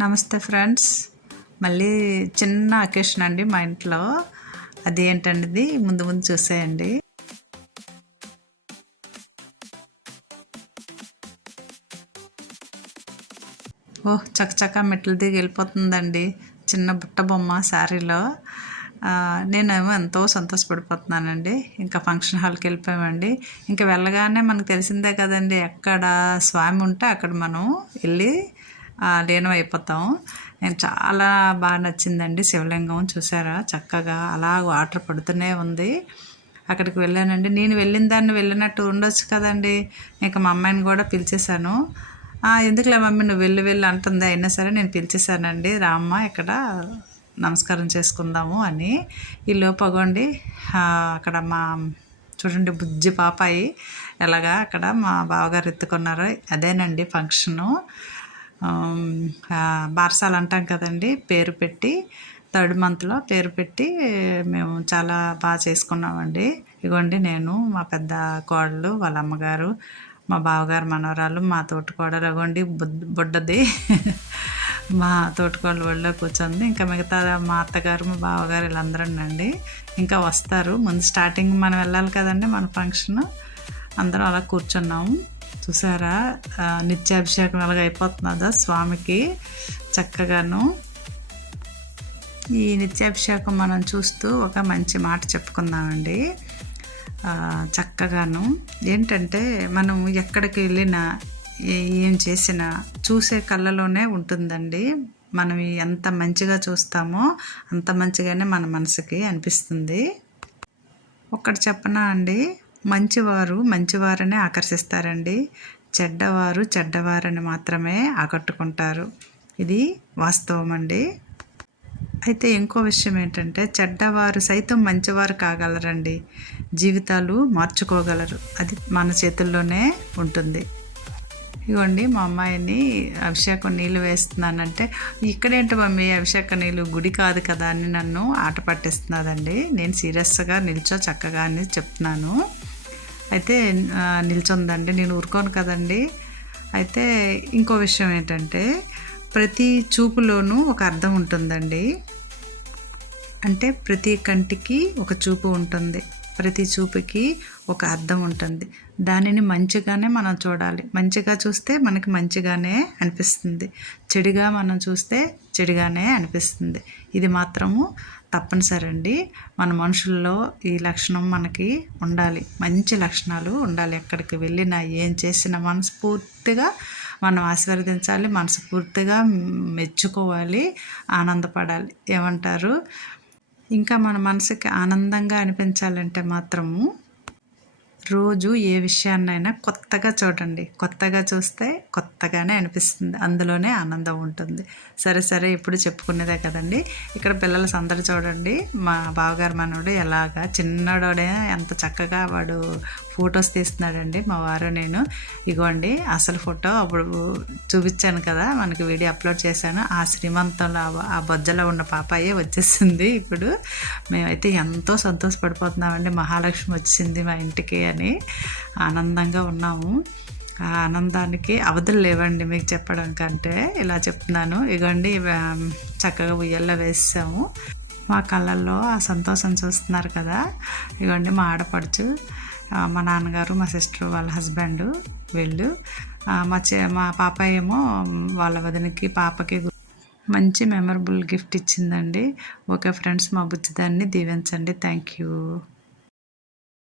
నమస్తే ఫ్రెండ్స్. మళ్ళీ చిన్న అకేషన్ అండి మా ఇంట్లో. అది ఏంటండి ముందు ముందు చూసేయండి. ఓహ్ చకచక మెట్లు దిగి వెళ్ళిపోతుందండి. చిన్న బుట్ట బొమ్మ శారీలో. నేనేమో ఎంతో సంతోషపడిపోతున్నానండి. ఇంకా ఫంక్షన్ హాల్కి వెళ్ళిపోయామండి. ఇంకా వెళ్ళగానే మనకు తెలిసిందే కదండి ఎక్కడ స్వామి ఉంటే అక్కడ మనం వెళ్ళి లీనం అయిపోతాం. నేను చాలా బాగా నచ్చిందండి శివలింగం. చూసారా? చక్కగా అలా వాటర్ పడుతూనే ఉంది. అక్కడికి వెళ్ళానండి. నేను వెళ్ళిన దాన్ని వెళ్ళినట్టు ఉండొచ్చు కదండి. ఇంకా మా అమ్మాయిని కూడా పిలిచేశాను. ఎందుకులే మమ్మీ? నువ్వు వెళ్ళి వెళ్ళి అంటుంది. అయినా సరే నేను పిలిచేశానండి. రామ్మ ఇక్కడ నమస్కారం చేసుకుందాము అని. ఈ లోపగోండి అక్కడ మా చూడండి బుజ్జి పాపాయి ఎలాగా అక్కడ మా బావగారు ఎత్తుకున్నారు. అదేనండి ఫంక్షను. బార్సాలు అంటాం కదండి పేరు పెట్టి థర్డ్ మంత్లో పేరు పెట్టి మేము చాలా బాగా చేసుకున్నామండి. ఇగోండి నేను మా పెద్ద కోడలు వాళ్ళ అమ్మగారు మా బావగారు మనవరాలు మా తోటకోడలు ఇగోండి బుడ్ బుడ్డది. మా తోటికోళ్ళ ఒళ్ళో కూర్చుంది. ఇంకా మిగతా మా అత్తగారు మా బావగారు వీళ్ళందరండి ఇంకా వస్తారు. ముందు స్టార్టింగ్ మనం వెళ్ళాలి కదండి మన ఫంక్షన్. అందరం అలా కూర్చున్నాము. చూసారా? నిత్యాభిషేకం అలాగ అయిపోతున్నదా స్వామికి చక్కగాను. ఈ నిత్యాభిషేకం మనం చూస్తూ ఒక మంచి మాట చెప్పుకుందామండి. చక్కగాను. ఏంటంటే మనం ఎక్కడికి వెళ్ళినా ఏం చేసినా చూసే కళ్ళలోనే ఉంటుందండి. మనం ఎంత మంచిగా చూస్తామో అంత మంచిగానే మన మనసుకి అనిపిస్తుంది. ఒక్కటి చెప్పనా అండి? మంచివారు మంచివారనే ఆకర్షిస్తారండి. చెడ్డవారు చెడ్డవారని మాత్రమే ఆకట్టుకుంటారు. ఇది వాస్తవం అండి అయితే ఇంకో విషయం ఏంటంటే చెడ్డవారు సైతం మంచివారు కాగలరండి. జీవితాలు మార్చుకోగలరు. అది మన చేతుల్లోనే ఉంటుంది. ఇగోండి మా అమ్మాయిని అభిషేకం నీళ్ళు వేస్తున్నానంటే ఇక్కడేంటి మమ్మీ అభిషేక నీళ్ళు గుడి కాదు కదా అని నన్ను ఆట పట్టిస్తున్నదండి. నేను సీరియస్గా నిల్చో చక్కగా అని చెప్తున్నాను. అయితే ఆ, నిల్చుందండి. నేను ఊరుకోను కదండి. అయితే ఇంకో విషయం ఏంటంటే ప్రతి చూపులోనూ ఒక అర్థం ఉంటుందండి. అంటే ప్రతి కంటికి ఒక చూపు ఉంటుంది. ప్రతి చూపుకి ఒక అర్థం ఉంటుంది. దానిని మంచిగానే మనం చూడాలి. మంచిగా చూస్తే మనకి మంచిగానే అనిపిస్తుంది. చెడుగా మనం చూస్తే చెడుగానే అనిపిస్తుంది. ఇది మాత్రము తప్పనిసరి అండి మన మనుషుల్లో ఈ లక్షణం మనకి ఉండాలి. మంచి లక్షణాలు ఉండాలి. ఎక్కడికి వెళ్ళినా ఏం చేసినా మనస్ఫూర్తిగా మనం ఆశీర్వదించాలి. మనస్ఫూర్తిగా మెచ్చుకోవాలి. ఆనందపడాలి. ఏమంటారు? ఇంకా మన మనసుకి ఆనందంగా అనిపించాలంటే మాత్రము రోజు ఏ విషయాన్నైనా కొత్తగా చూడండి. కొత్తగా చూస్తే కొత్తగానే అనిపిస్తుంది. అందులోనే ఆనందం ఉంటుంది. సరే సరే ఇప్పుడు చెప్పుకునేదే కదండి. ఇక్కడ పిల్లల సందడి చూడండి. మా బావగారు మనవడు ఎలాగా చిన్నడోడే ఎంత చక్కగా వాడు ఫొటోస్ తీస్తున్నాడండి మా వారు నేను. ఇగోండి అసలు ఫోటో అప్పుడు చూపించాను కదా మనకి వీడియో అప్లోడ్ చేశాను. ఆ శ్రీమంతంలో ఆ- ఆ బొజ్జలో ఉన్న పాపాయే వచ్చేసింది ఇప్పుడు. మేమైతే ఎంతో సంతోషపడిపోతున్నామండి. మహాలక్ష్మి వచ్చింది మా ఇంటికి అని ఆనందంగా ఉన్నాము. ఆ ఆనందానికి అవధులు లేవండి మీకు చెప్పడం కంటే ఇలా చెప్తున్నాను. ఇగోండి చక్కగా ఉయ్యల్లో వేసాము. మా కళ్ళల్లో ఆ సంతోషం చూస్తున్నారు కదా. ఇగోండి మా ఆడపడుచు మా నాన్నగారు మా సిస్టర్ వాళ్ళ హస్బెండ్ వీళ్ళు. మా చె మా పాప ఏమో వాళ్ళ వదినకి పాపకి మంచి మెమరబుల్ గిఫ్ట్ ఇచ్చిందండి. ఓకే ఫ్రెండ్స్ మా బుచ్చిదాన్ని దీవించండి. Thank you.